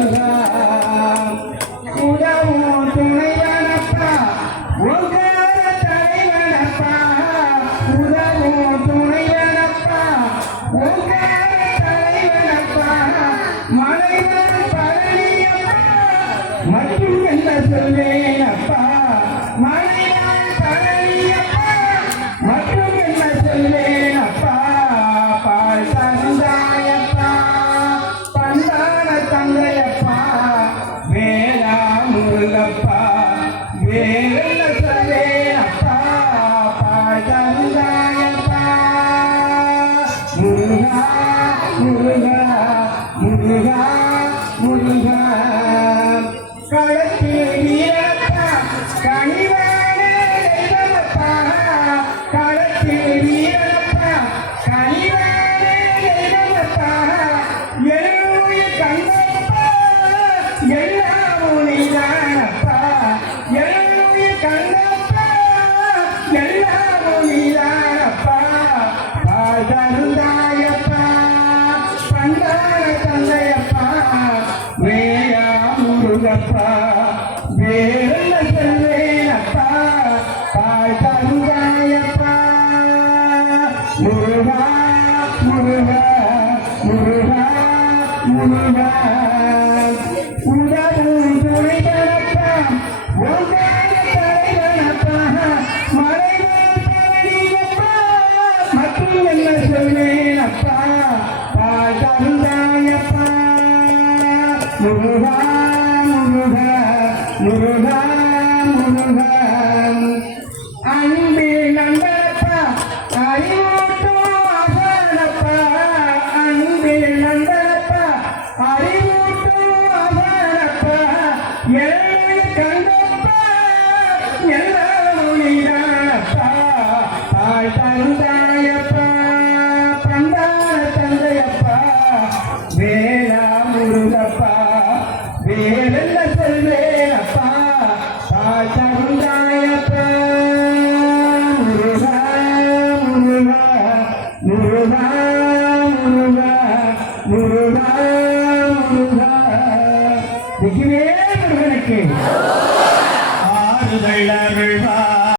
முருகா உதவும் துணைவனப்பா உங்கார தலைவனப்பா உதவும் துணைவனப்பா உங்கார தலைவனப்பா மலைவன் பழனியப்பா மற்றும் என்ன சொல்வேனப்பா மலைவன் பழனியப்பா மற்றும் என்ன சொல்வேனப்பா பால் தந்தாயப்பா பந்தான தந்தையப்பா வேளா முருகப்பா வேற சொல்வேனப்பா பால் தந்தாயப்பா முருகா முருகா முருகா முருகா களத்தில் வீரப்பா கனிவான தெய்வமப்பா களத்தில் வீரப்பா கனிவான தெய்வமப்பா எழுநூறு கண்ணப்பா எல்லாம் நீதானப்பா எழுநூறு கண்ணப்பா எல்லாம் நீதானப்பா பால் தந்தாயப்பா பண்டார தந்தையப்பா வேயா முருகப்பா வேற சொல்வேனப்பா பால் தந்தாயப்பா முருகா முருகா முருகா முருகா உதவும் துணைவனப்பா உங்கார தலைவனப்பா மலைவன் பழனியப்பா மற்றும் என்ன சொல்வேனப்பா பால் தந்தாயப்பா முருகா முருகா முருகா முருகா அன்பில் நந்தனப்பா அறிவூட்டும் அகனப்பா அன்பில் நந்தனப்பா அறிவூட்டும் அகனப்பா எழுநூறு கண்டப்பா எல்லாம் நீதானப்பா பால் தந்தாயப்பா பந்தான தந்தையப்பா வேளா முருகப்பா வேற சொல்வேனப்பா பால் தந்தாயப்பா முருகா முருகா முருகா முருகா முருகா முருகா முருகனுக்கு ஆறுதல் அருள்வா